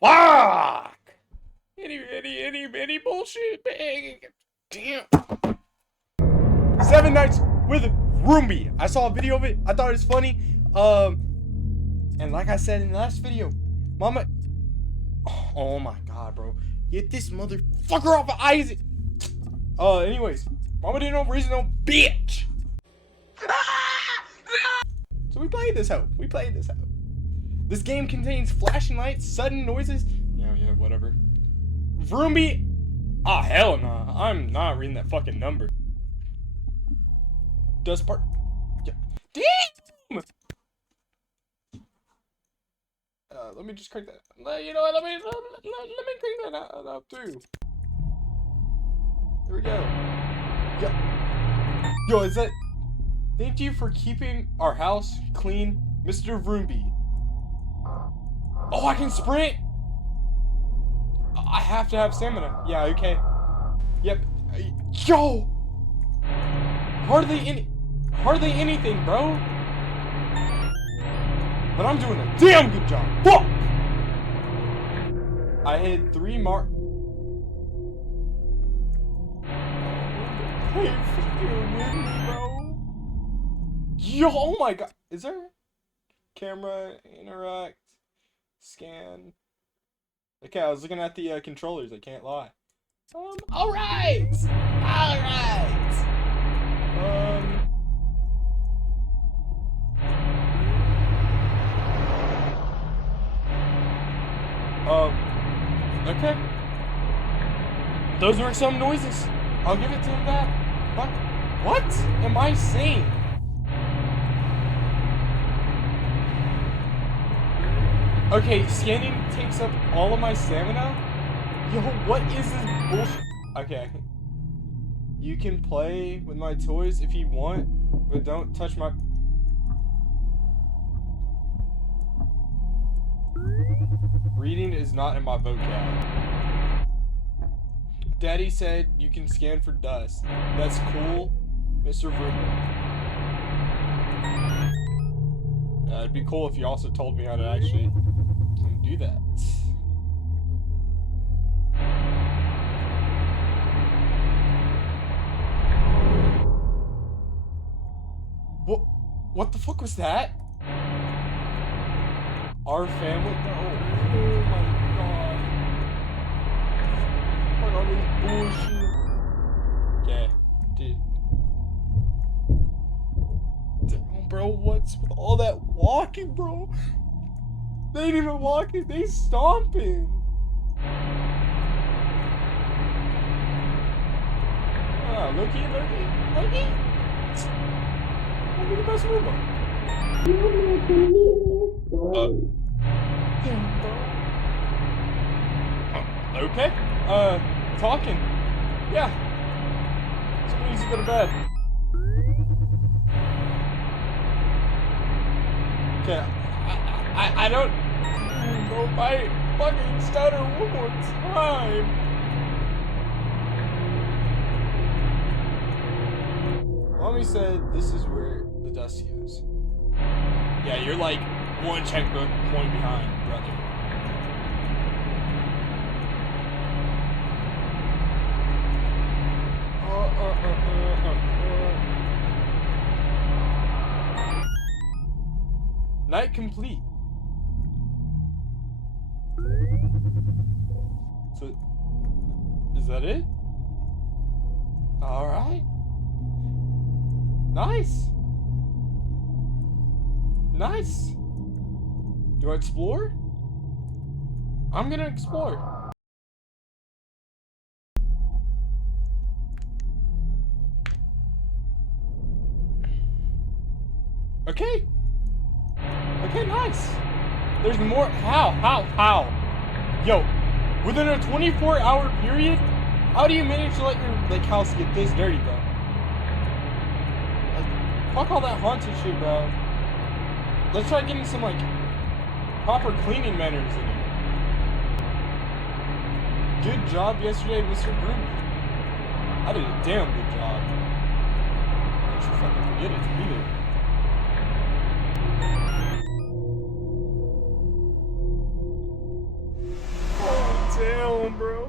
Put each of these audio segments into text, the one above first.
Fuck! Any bullshit, bang. Damn. 7 Nights with Roomba. I saw a video of it. I thought it was funny. And like I said in the last video, Mama. Oh my god, bro. Get this motherfucker off of Isaac. Anyways, Mama didn't know reason, no bitch. So we played this hoe. This game contains flashing lights, sudden noises. Yeah, whatever. Roomba. Ah, hell nah. I'm not reading that fucking number. Does part. Yeah. Damn! Let me just crank that. You know what? Let me crank that up too. Here we go. Yo, is that? Thank you for keeping our house clean, Mr. Roomba. Oh, I can sprint. I have to have stamina. Yeah, okay. Yep. Yo! Hardly anything, bro. But I'm doing a damn good job. Fuck! I hit 3 mark. Hey, fucking with me, bro. Yo, oh my god. Is there camera, interact, scan? Okay, I was looking at the controllers, I can't lie. Alright! Okay. Those were some noises. I'll give it to him that. What am I saying? Okay, scanning takes up all of my stamina? Yo, what is this bullshit? Okay. You can play with my toys if you want, but don't touch my... Reading is not in my vocab. Daddy said you can scan for dust. That's cool, Mr. Roomba. It'd be cool if you also told me how to actually do that. What the fuck was that? Our family? Oh my god. What all this bullshit? Okay, dude. Damn, bro, what's with all that walking, bro? They ain't even walking, they stomping. Ah, looky. I'll be the best Roomba. Okay. Talking. Yeah. Somebody needs to go to bed. Okay. I don't know if I fucking stutter one more time. Mommy said this is where the dust goes. Yeah, you're like one checkbook point behind, brother. Night complete. So, is that it? Alright. Nice. Do I explore? I'm gonna explore. Okay, nice. There's more. How? Yo, within a 24-hour period, how do you manage to let your house get this dirty, bro? Fuck all that haunted shit, bro. Let's try getting some, proper cleaning manners in here. Good job yesterday, Mr. Roomba. I did a damn good job. Don't you fucking forget it either. down, bro.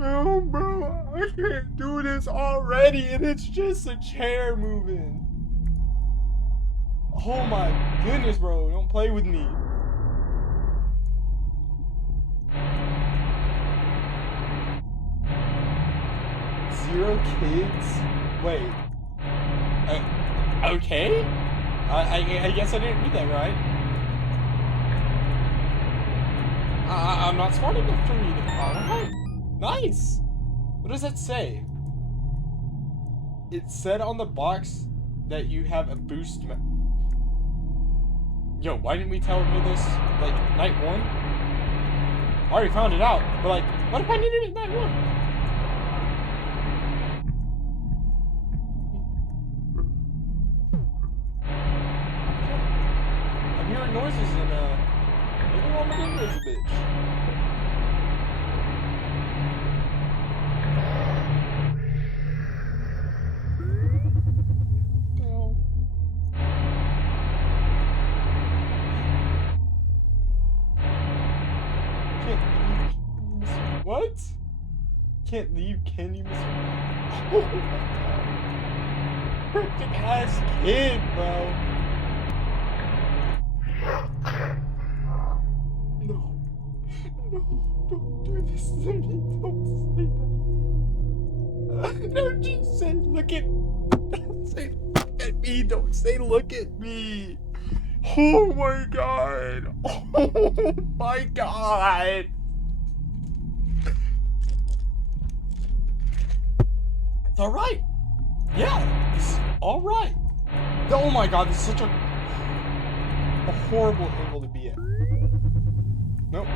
Oh, bro, I can't do this already, and it's just a chair moving. Oh my goodness, bro, don't play with me. Zero kids? Wait. Okay? I guess I didn't read that right. I'm not smart enough to read it. Alright. Nice! What does that say? It said on the box that you have a boost Yo, why didn't we tell me this, like, night one? I already found it out, but like, what if I needed it night one? I'm hearing noises and, maybe Mama Denver's a bitch. What? Can't leave, can you, Mr. Oh my god. Cryptic ass kid, bro. No. No, don't do this to me. Don't say that. Don't just say look at Don't say look at me. Don't say look at me. Oh my god. Oh my god. It's alright. Yeah, this is alright. Oh my god, this is such a horrible angle to be at. Nope.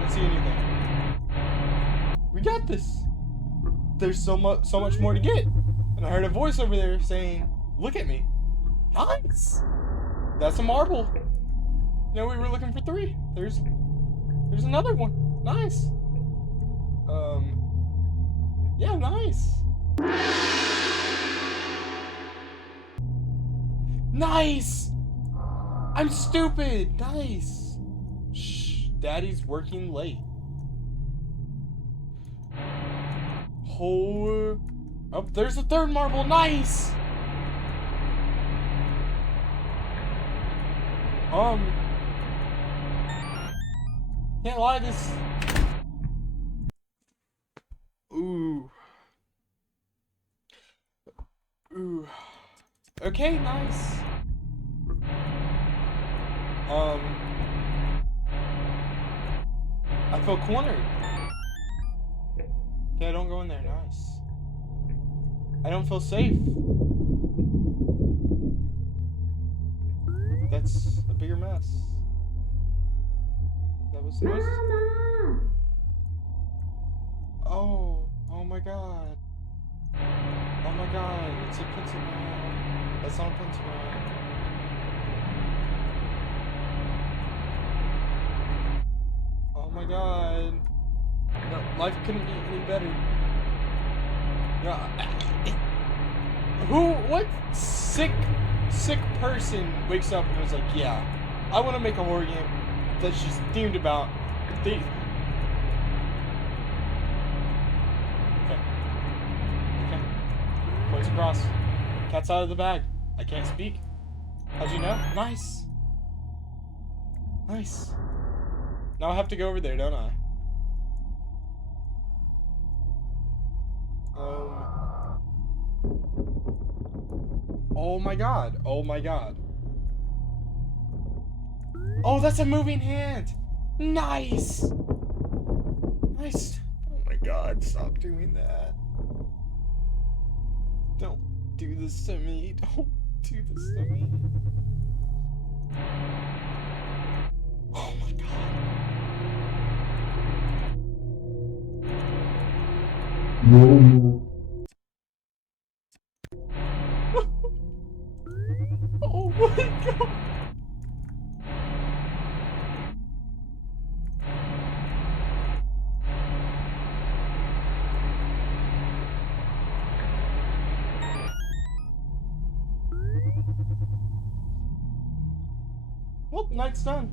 Don't see anything. We got this. There's so much more to get. And I heard a voice over there saying, look at me. Nice. That's a marble. You know, we were looking for 3. There's another one. Nice. Yeah, nice. Nice! I'm stupid! Nice! Shh, Daddy's working late. Oh, there's a 3rd marble. Nice! Can't lie, this... Ooh. Ooh. Okay, nice. I feel cornered. Okay, don't go in there. Nice. I don't feel safe. That's a bigger mess. That was the most... Oh my god. Oh my god, it's a pentagram. That's not a pentagram. Oh my god. No, life couldn't be any better. No, what sick person wakes up and is like, yeah, I want to make a horror game that's just themed about things. Okay. Points across. Cat's out of the bag. I can't speak. How'd you know? Nice. Nice. Now I have to go over there, don't I? Oh my god. Oh my god. Oh, that's a moving hand. Nice. Nice. Oh my god, stop doing that. Don't do this to me. Don't do this to me. Oh my god. Oh my god. Well, night's done.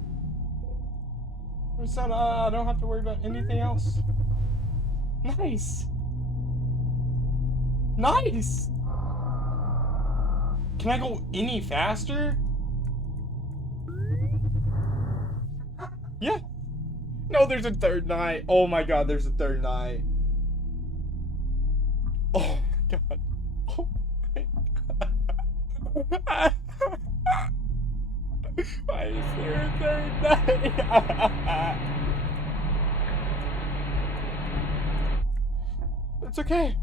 So I don't have to worry about anything else. Nice. Nice. Can I go any faster? Yeah. No, there's a third night. Oh my god, there's a third night. Oh my god. Oh my god. Why is there a third night? It's okay.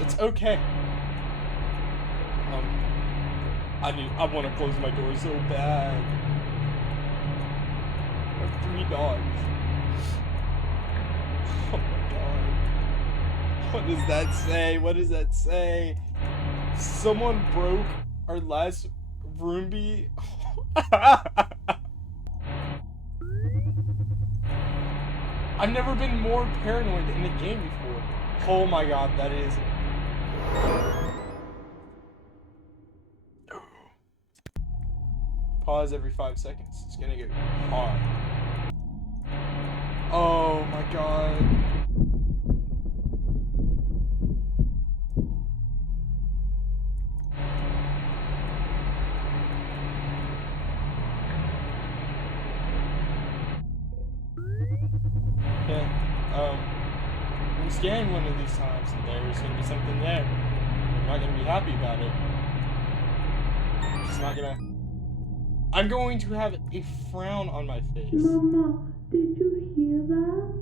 It's okay. I want to close my door so bad. I have 3 dogs. Oh my god. What does that say? What does that say? Someone broke our last Roomba. I've never been more paranoid in a game before. Oh my god, that is... Pause every 5 seconds. It's gonna get hard. Oh my god. I'm scanning one of these times and there's gonna be something there. I'm not gonna be happy about it. I'm just not gonna... I'm going to have a frown on my face. Mama, did you hear that?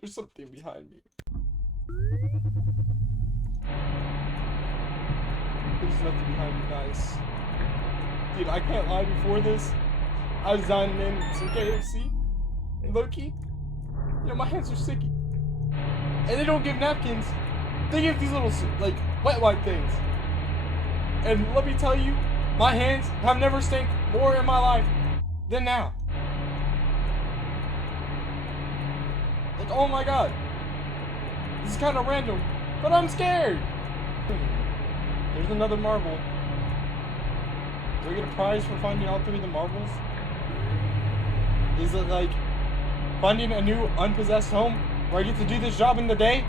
There's something behind me. There's nothing behind me, guys. Dude, I can't lie, before this, I was dining in some KFC, and low-key, you know, my hands are sticky. And they don't give napkins, they give these little, like, wet wipe things. And let me tell you, my hands have never stank more in my life than now. Like, oh my god. This is kind of random, but I'm scared. There's another marble. Do I get a prize for finding all 3 of the marbles? Is it like finding a new unpossessed home where I get to do this job in the day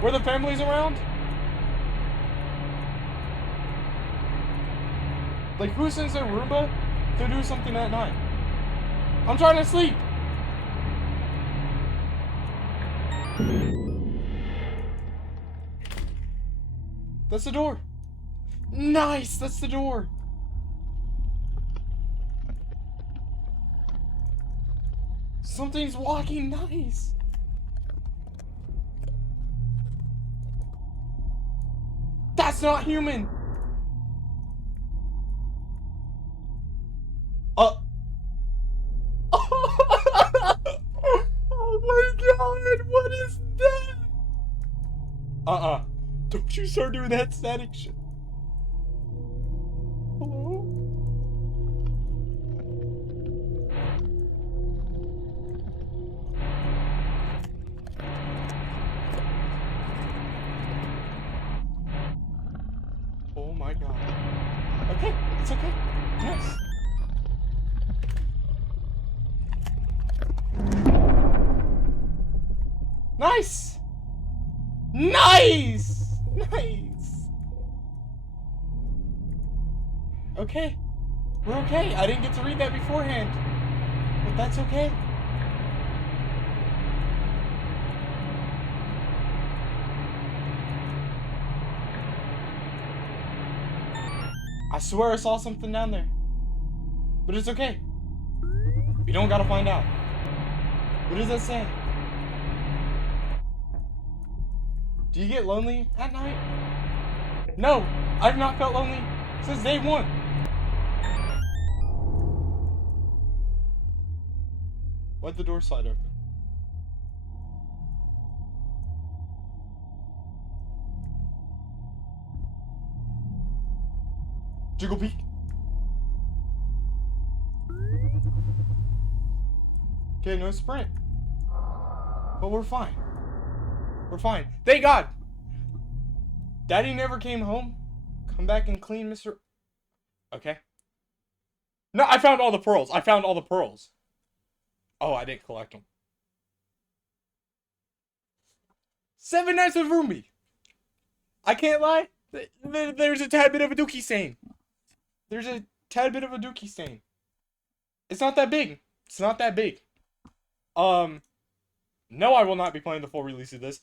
where the family's around? Like, who sends their Roomba to do something at night? I'm trying to sleep. That's the door. Nice, that's the door. Something's walking. Nice. That's not human. Oh my god, what is that? Don't you start doing that static shit. Hello? Oh my god. Okay, it's okay. Nice. Nice! Nice! Nice! Okay. We're okay. I didn't get to read that beforehand. But that's okay. I swear I saw something down there. But it's okay. We don't gotta find out. What does that say? Do you get lonely at night? No, I've not felt lonely since day 1. Why'd the door slide open? Jiggle peek. Okay, no sprint. But we're fine. We're fine. Thank God! Daddy never came home. Come back and clean, Mr. Okay. No, I found all the pearls. I found all the pearls. Oh, I didn't collect them. 7 Nights with Roomba. I can't lie. There's a tad bit of a dookie stain. There's a tad bit of a dookie stain. It's not that big. It's not that big. No, I will not be playing the full release of this.